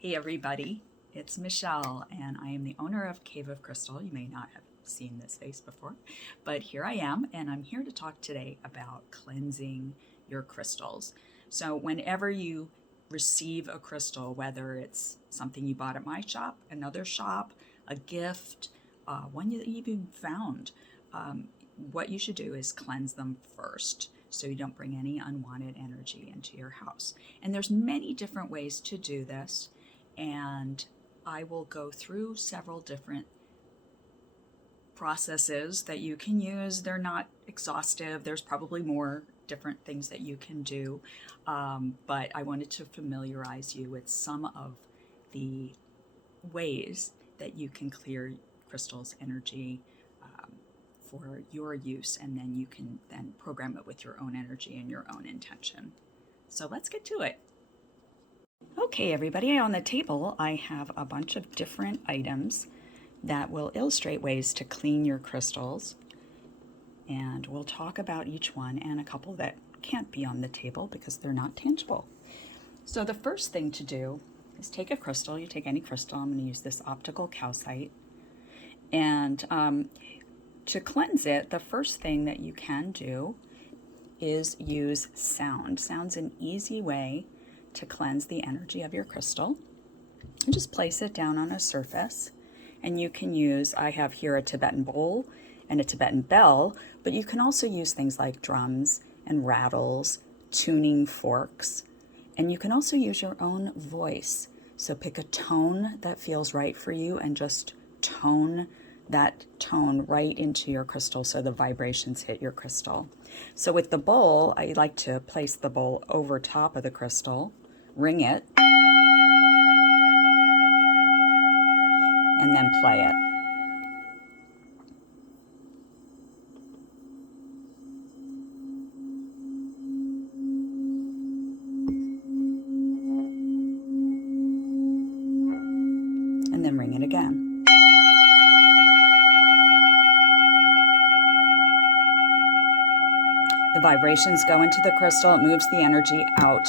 Hey everybody, it's Michelle and I am the owner of Cave of Crystal. You may not have seen this face before, but here I am and I'm here to talk today about cleansing your crystals. So whenever you receive a crystal, whether it's something you bought at my shop, another shop, a gift, one you even found, what you should do is cleanse them first so you don't bring any unwanted energy into your house. And there's many different ways to do this, and I will go through several different processes that you can use. They're not exhaustive. There's probably more different things that you can do, but I wanted to familiarize you with some of the ways that you can clear crystals energy for your use, and then you can then program it with your own energy and your own intention. So let's get to it. Okay, everybody, on the table I have a bunch of different items that will illustrate ways to clean your crystals, and we'll talk about each one and a couple that can't be on the table because they're not tangible. So the first thing to do is take a crystal. You take any crystal. I'm going to use this optical calcite, and to cleanse it, the first thing that you can do is use sound. Sound's an easy way to cleanse the energy of your crystal. And just place it down on a surface, and you can use, I have here a Tibetan bowl and a Tibetan bell, but you can also use things like drums and rattles, tuning forks, and you can also use your own voice. So pick a tone that feels right for you and just tone that tone right into your crystal so the vibrations hit your crystal. So with the bowl, I like to place the bowl over top of the crystal, ring it, and then play it. And then ring it again. The vibrations go into the crystal, it moves the energy out.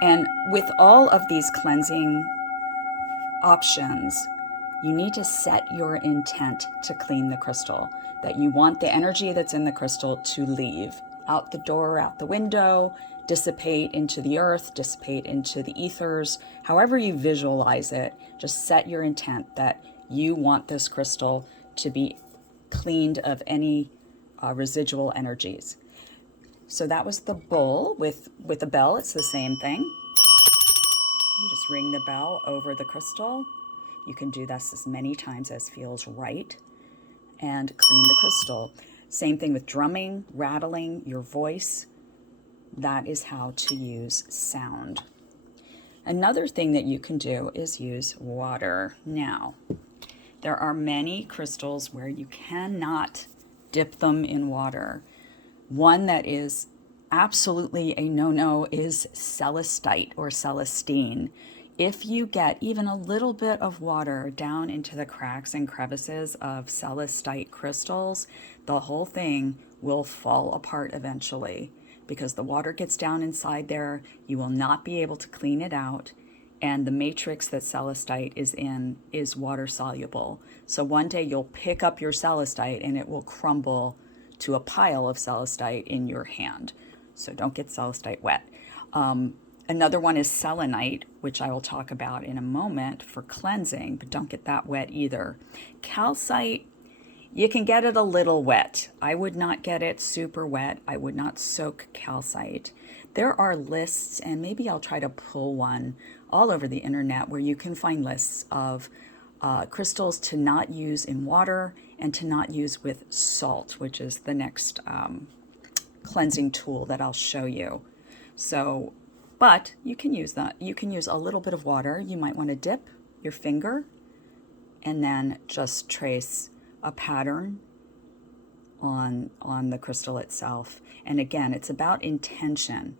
And with all of these cleansing options, you need to set your intent to clean the crystal, that you want the energy that's in the crystal to leave out the door, out the window, dissipate into the earth, dissipate into the ethers, however you visualize it. Just set your intent that you want this crystal to be cleaned of any residual energies. So that was the bowl. With a bell, it's the same thing. You just ring the bell over the crystal. You can do this as many times as feels right and clean the crystal. Same thing with drumming, rattling, your voice. That is how to use sound. Another thing that you can do is use water. Now, there are many crystals where you cannot dip them in water. One that is absolutely a no-no is celestite or celestine. If you get even a little bit of water down into the cracks and crevices of celestite crystals, the whole thing will fall apart eventually because the water gets down inside there. You will not be able to clean it out, and the matrix that celestite is in is water soluble. So one day you'll pick up your celestite and it will crumble to a pile of celestite in your hand. So don't get celestite wet. Another one is selenite, which I will talk about in a moment for cleansing, but don't get that wet either. Calcite, you can get it a little wet. I would not get it super wet. I would not soak calcite. There are lists, and maybe I'll try to pull one all over the internet where you can find lists of crystals to not use in water and to not use with salt, which is the next cleansing tool that I'll show you. So, but you can use that. You can use a little bit of water. You might want to dip your finger and then just trace a pattern on the crystal itself. And again, it's about intention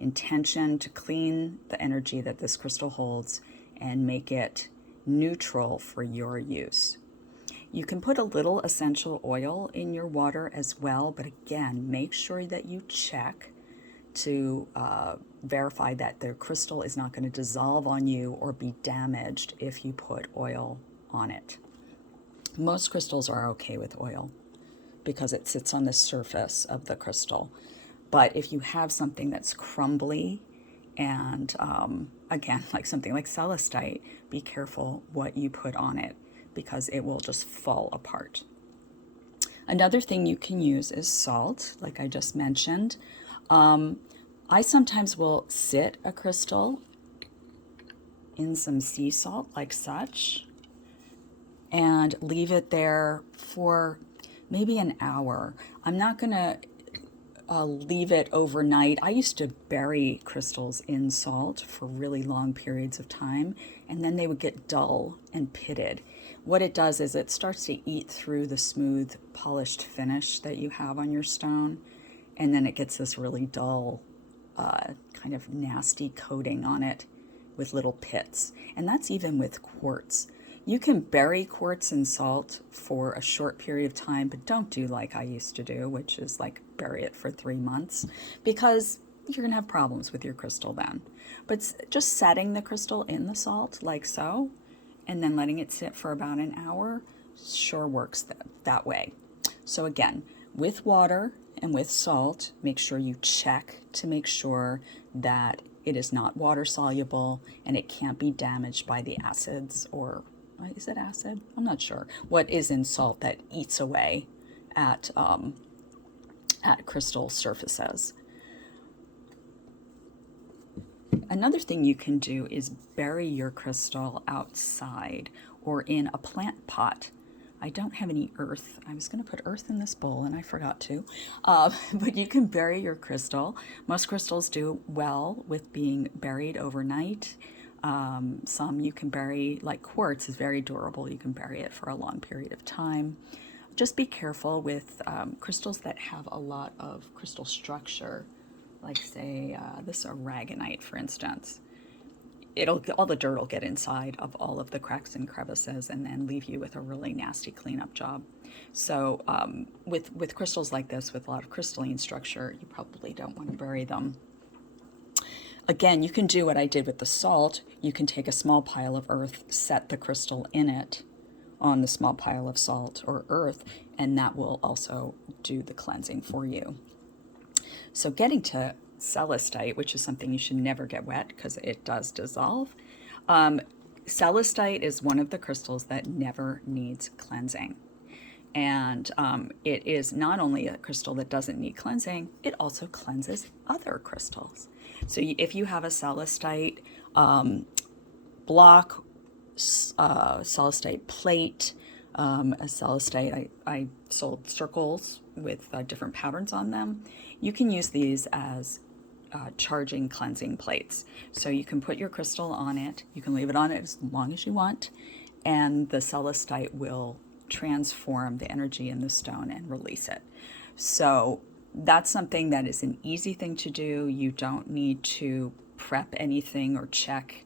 to clean the energy that this crystal holds and make it neutral for your use. You can put a little essential oil in your water as well, but again, make sure that you check to verify that the crystal is not going to dissolve on you or be damaged if you put oil on it. Most crystals are okay with oil because it sits on the surface of the crystal. But if you have something that's crumbly and again, like something like celestite, be careful what you put on it because it will just fall apart. Another thing you can use is salt, like I just mentioned. I sometimes will sit a crystal in some sea salt like such and leave it there for maybe an hour. I'm not going to leave it overnight. I used to bury crystals in salt for really long periods of time, and then they would get dull and pitted. What it does is it starts to eat through the smooth, polished finish that you have on your stone, and then it gets this really dull, kind of nasty coating on it with little pits. And that's even with quartz. You can bury quartz in salt for a short period of time, but don't do like I used to do, which is like bury it for 3 months, because you're going to have problems with your crystal then. But just setting the crystal in the salt like so, and then letting it sit for about an hour sure works that way. So again, with water and with salt, make sure you check to make sure that it is not water soluble and it can't be damaged by the acids, or is it acid? I'm not sure. What is in salt that eats away at crystal surfaces. Another thing you can do is bury your crystal outside or in a plant pot. I don't have any earth. I was going to put earth in this bowl and I forgot to. But you can bury your crystal. Most crystals do well with being buried overnight. Some you can bury, like quartz is very durable. You can bury it for a long period of time. Just be careful with crystals that have a lot of crystal structure, like say this aragonite, for instance. All the dirt will get inside of all of the cracks and crevices and then leave you with a really nasty cleanup job. So with crystals like this, with a lot of crystalline structure, you probably don't want to bury them. Again, you can do what I did with the salt. You can take a small pile of earth, set the crystal in it on the small pile of salt or earth, and that will also do the cleansing for you. So getting to celestite, which is something you should never get wet because it does dissolve. Celestite is one of the crystals that never needs cleansing. And it is not only a crystal that doesn't need cleansing, it also cleanses other crystals. So if you have a celestite block, celestite plate, a celestite, I sold circles with different patterns on them. You can use these as charging cleansing plates. So you can put your crystal on it, you can leave it on it as long as you want, and the celestite will transform the energy in the stone and release it. So that's something that is an easy thing to do. You don't need to prep anything or check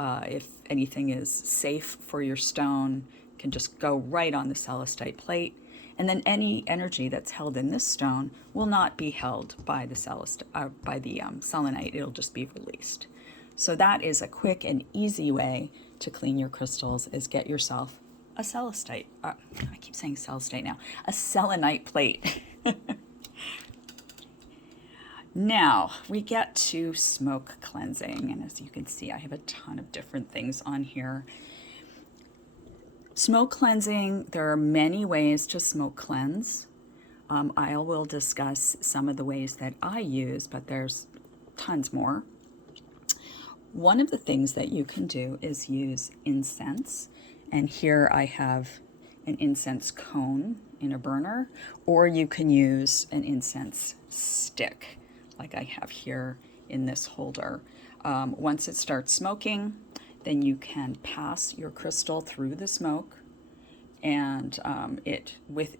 if anything is safe for your stone. You can just go right on the celestite plate, and then any energy that's held in this stone will not be held by the selenite. It'll just be released. So that is a quick and easy way to clean your crystals, is get yourself a celestite. I keep saying celestite now. A selenite plate. Now we get to smoke cleansing, and as you can see, I have a ton of different things on here. Smoke cleansing, there are many ways to smoke cleanse. I will discuss some of the ways that I use, but there's tons more. One of the things that you can do is use incense. And here I have an incense cone in a burner, or you can use an incense stick like I have here in this holder. Once it starts smoking, then you can pass your crystal through the smoke, and with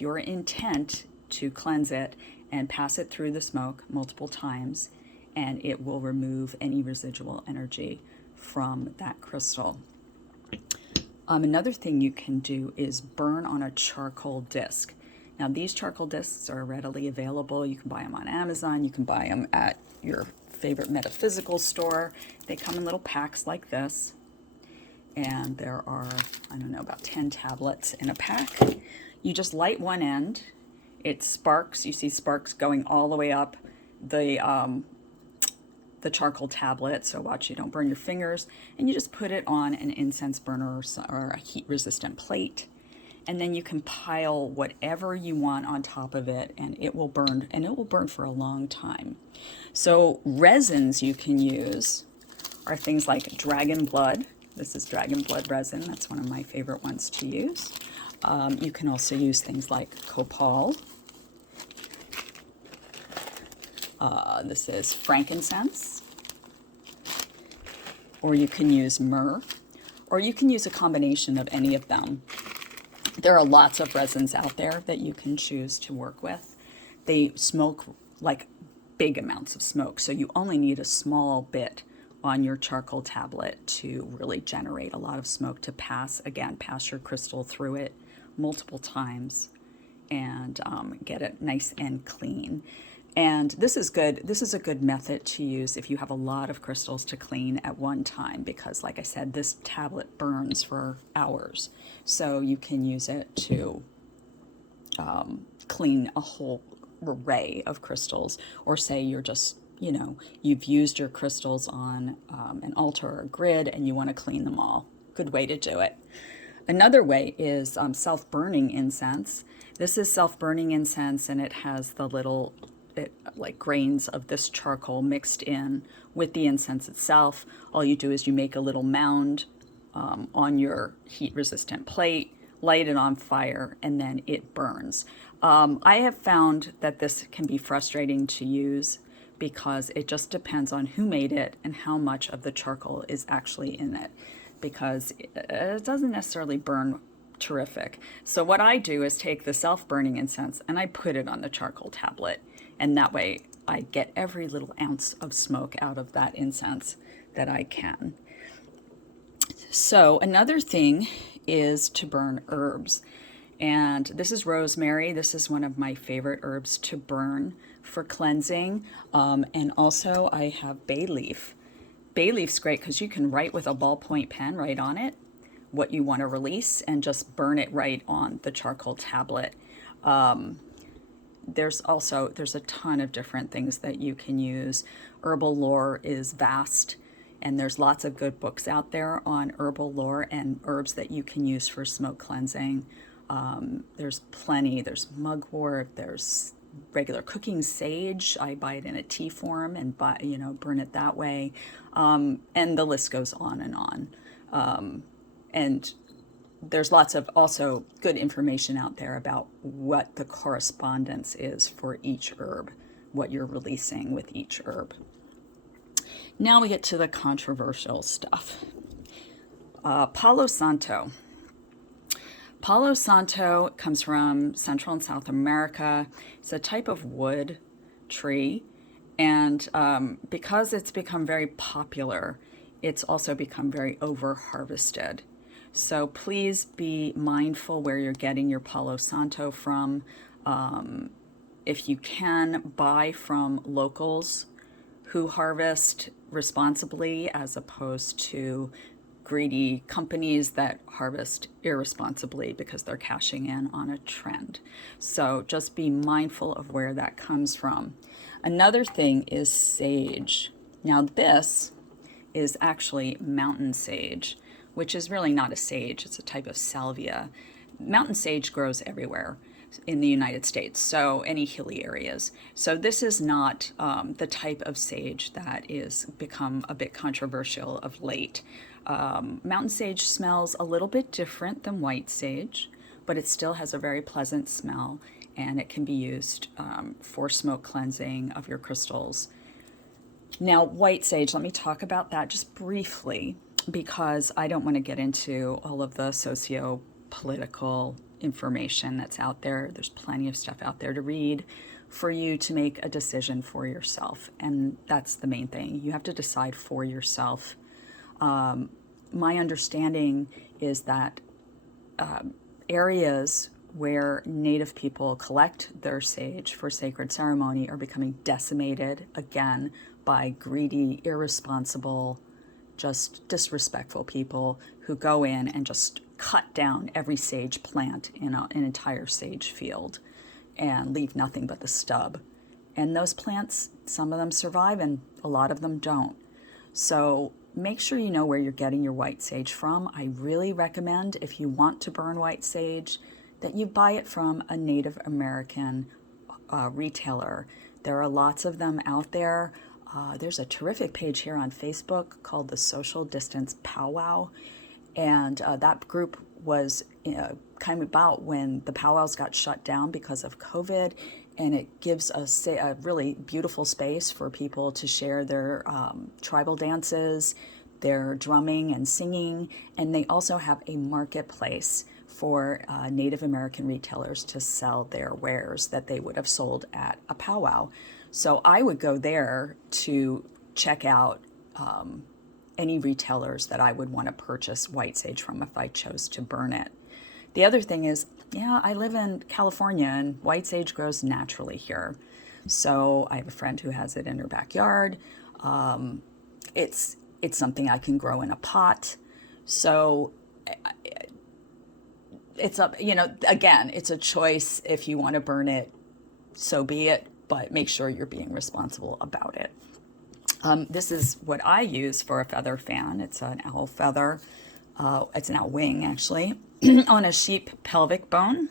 your intent to cleanse it, and pass it through the smoke multiple times, and it will remove any residual energy from that crystal. Another thing you can do is burn on a charcoal disc. Now, these charcoal discs are readily available. You can buy them on Amazon. You can buy them at your favorite metaphysical store. They come in little packs like this. And there are, I don't know, about 10 tablets in a pack. You just light one end. It sparks. You see sparks going all the way up the charcoal tablet, so watch you don't burn your fingers. And you just put it on an incense burner or a heat-resistant plate. And then you can pile whatever you want on top of it, and it will burn, and it will burn for a long time. So resins you can use are things like dragon blood. This is dragon blood resin. That's one of my favorite ones to use. You can also use things like copal. This is frankincense. Or you can use myrrh. Or you can use a combination of any of them. There are lots of resins out there that you can choose to work with. They smoke like big amounts of smoke, so you only need a small bit on your charcoal tablet to really generate a lot of smoke to pass your crystal through it multiple times and get it nice and clean. And this is good. This is a good method to use if you have a lot of crystals to clean at one time, because like I said, this tablet burns for hours. So you can use it to clean a whole array of crystals, or say you're just, you've used your crystals on an altar or a grid and you want to clean them all. Good way to do it. Another way is self-burning incense. This is self-burning incense, and it has the little like grains of this charcoal mixed in with the incense itself. All you do is you make a little mound on your heat-resistant plate, light it on fire, and then it burns. I have found that this can be frustrating to use because it just depends on who made it and how much of the charcoal is actually in it, because it doesn't necessarily burn terrific. So what I do is take the self-burning incense and I put it on the charcoal tablet, and that way I get every little ounce of smoke out of that incense that I can. So another thing is to burn herbs. And this is rosemary. This is one of my favorite herbs to burn for cleansing. And also I have bay leaf. Bay leaf's great because you can write with a ballpoint pen right on it what you want to release and just burn it right on the charcoal tablet. There's a ton of different things that you can use. Herbal lore is vast, and there's lots of good books out there on herbal lore and herbs that you can use for smoke cleansing. There's plenty. There's mugwort. There's regular cooking sage. I buy it in a tea form and burn it that way. And the list goes on and on. And there's lots of also good information out there about what the correspondence is for each herb, what you're releasing with each herb. Now we get to the controversial stuff. Palo Santo. Palo Santo comes from Central and South America. It's a type of wood tree, and because it's become very popular, it's also become very over-harvested. So please be mindful where you're getting your Palo Santo from. If you can, buy from locals who harvest responsibly, as opposed to greedy companies that harvest irresponsibly because they're cashing in on a trend. So just be mindful of where that comes from. Another thing is sage. Now this is actually mountain sage, which is really not a sage, it's a type of salvia. Mountain sage grows everywhere in the United States, so any hilly areas. So this is not the type of sage that is become a bit controversial of late. Mountain sage smells a little bit different than white sage, but it still has a very pleasant smell, and it can be used for smoke cleansing of your crystals. Now, white sage, let me talk about that just briefly, because I don't want to get into all of the socio-political information that's out there. There's plenty of stuff out there to read for you to make a decision for yourself. And that's the main thing. You have to decide for yourself. My understanding is that areas where Native people collect their sage for sacred ceremony are becoming decimated again by greedy, irresponsible, just disrespectful people who go in and just cut down every sage plant in an entire sage field and leave nothing but the stub. And those plants, some of them survive and a lot of them don't. So make sure you know where you're getting your white sage from. I really recommend, if you want to burn white sage, that you buy it from a Native American retailer. There are lots of them out there. There's a terrific page here on Facebook called the Social Distance Powwow, and that group was kind of about when the powwows got shut down because of COVID, and it gives us a really beautiful space for people to share their tribal dances, their drumming and singing, and they also have a marketplace for Native American retailers to sell their wares that they would have sold at a powwow. So I would go there to check out any retailers that I would want to purchase white sage from if I chose to burn it. The other thing is, I live in California and white sage grows naturally here. So I have a friend who has it in her backyard. It's something I can grow in a pot. So it's up, again, it's a choice. If you want to burn it, so be it, but make sure you're being responsible about it. This is what I use for a feather fan. It's an owl feather. It's an owl wing, actually, on a sheep pelvic bone.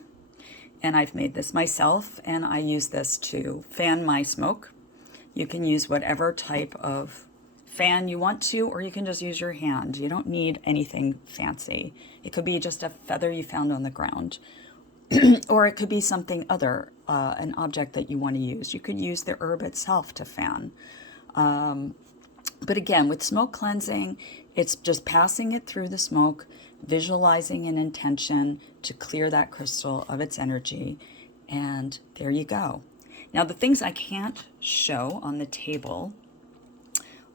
And I've made this myself, and I use this to fan my smoke. You can use whatever type of fan you want to, or you can just use your hand. You don't need anything fancy. It could be just a feather you found on the ground, or it could be something other, an object that you want to use. You could use the herb itself to fan. But again, with smoke cleansing, it's just passing it through the smoke, visualizing an intention to clear that crystal of its energy, and there you go. Now, the things I can't show on the table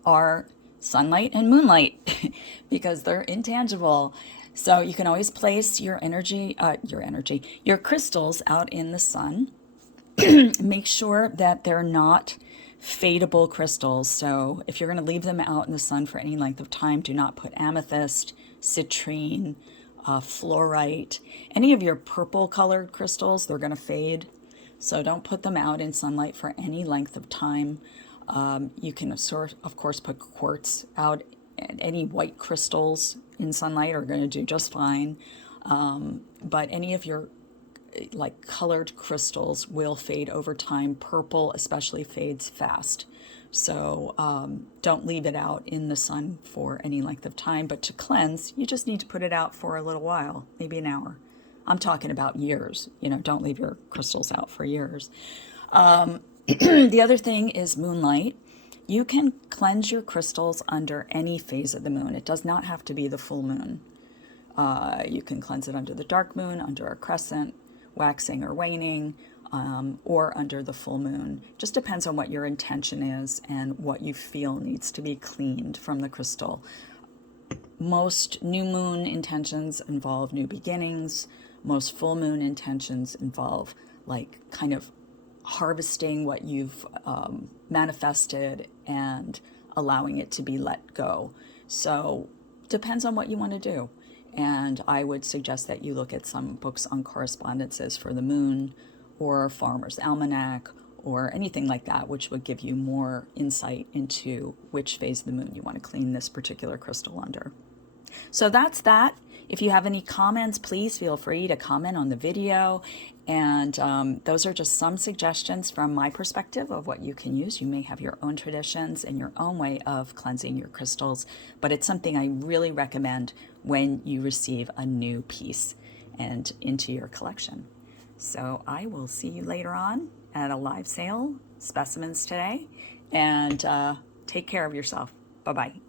are sunlight and moonlight because they're intangible. So you can always place your crystals out in the sun. Make sure that they're not fadeable crystals. So if you're going to leave them out in the sun for any length of time, do not put amethyst, citrine, fluorite, any of your purple colored crystals. They're going to fade. So don't put them out in sunlight for any length of time. You can, of course, put quartz out, and any white crystals in sunlight are going to do just fine. But any of your colored crystals will fade over time. Purple especially fades fast. So don't leave it out in the sun for any length of time. But to cleanse, you just need to put it out for a little while, maybe an hour. I'm talking about years. Don't leave your crystals out for years. The other thing is moonlight. You can cleanse your crystals under any phase of the moon. It does not have to be the full moon. You can cleanse it under the dark moon, under a crescent, waxing or waning, or under the full moon. Just depends on what your intention is and what you feel needs to be cleaned from the crystal. Most new moon intentions involve new beginnings. Most full moon intentions involve kind of harvesting what you've manifested and allowing it to be let go. So depends on what you want to do. And I would suggest that you look at some books on correspondences for the moon, or Farmer's Almanac, or anything like that, which would give you more insight into which phase of the moon you want to clean this particular crystal under. So that's that. If you have any comments, please feel free to comment on the video. And those are just some suggestions from my perspective of what you can use. You may have your own traditions and your own way of cleansing your crystals, but it's something I really recommend when you receive a new piece and into your collection. So I will see you later on at a live sale, Specimens Today, and take care of yourself. Bye-bye.